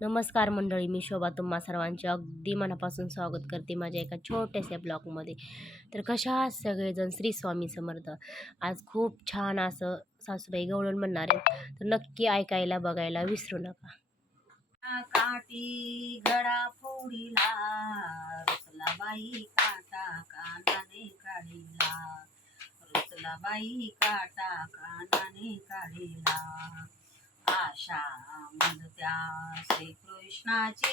नमस्कार मंडळी मी शोभा. तुम्हा सर्वांचे अगदी मनापासून स्वागत करते माझ्या एका छोट्याशा ब्लॉगमध्ये. तर कशा आहात सगळेजण? श्री स्वामी समर्थ. आज खूप छान असं सासूबाई गवळण म्हणणार आहे तर नक्की ऐकायला बघायला विसरू नका. काठी गडा फोडीला रुसला बाई काटा कानाने काढीला रुसला बाई काटा कानाने काढिला. आशा श्री श्रीकृष्णाची.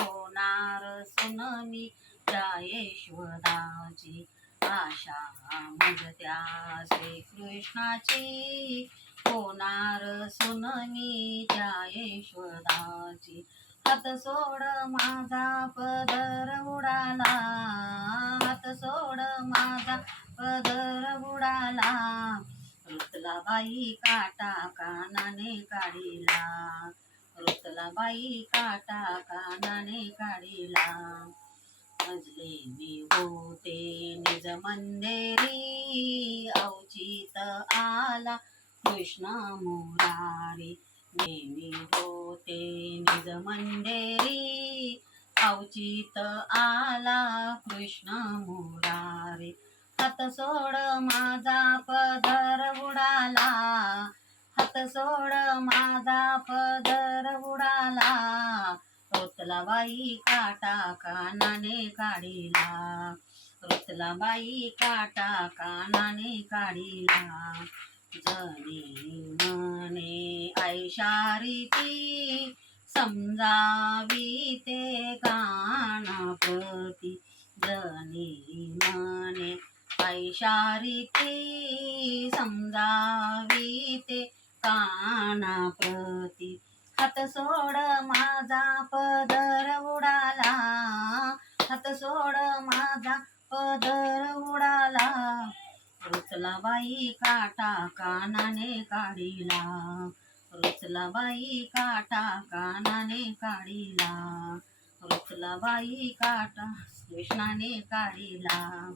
होणार सुनमी जयेश्वराची. आशा श्री श्रीकृष्णाची. होणार सुनमी त्या यशोदाची हात सोड माझा पदर उडाला हात सोड माझा पदर उडाला रुतला बाई काटा कानाने काढिला. रुतला बाई काटा कानाने काढिला. मजले मी होते निज मंदेरी. अवचित आला कृष्ण मुरारी. नेहमी होते निज मंदेरी. अवचित आला कृष्ण मुरारी. हात सोड माझा पदर उडाला हात सोड माझा पदर उडाला रोतला बाई काटा कानाने काढिला. रोतला बाई काटा कानाने काढिला. जनी मने ऐशारी ती समजावी ते गाणपती जनी मने ऐशारी ती समजावी ते कानाप्रती. हात सोड माझा पदर उडाला. हात सोड माझा पदर उडाला. रुचला बाई काटा कानाने काढिला. रुचला बाई काटा कानाने काढिला. रुचला बाई काटा कृष्णाने काढिला.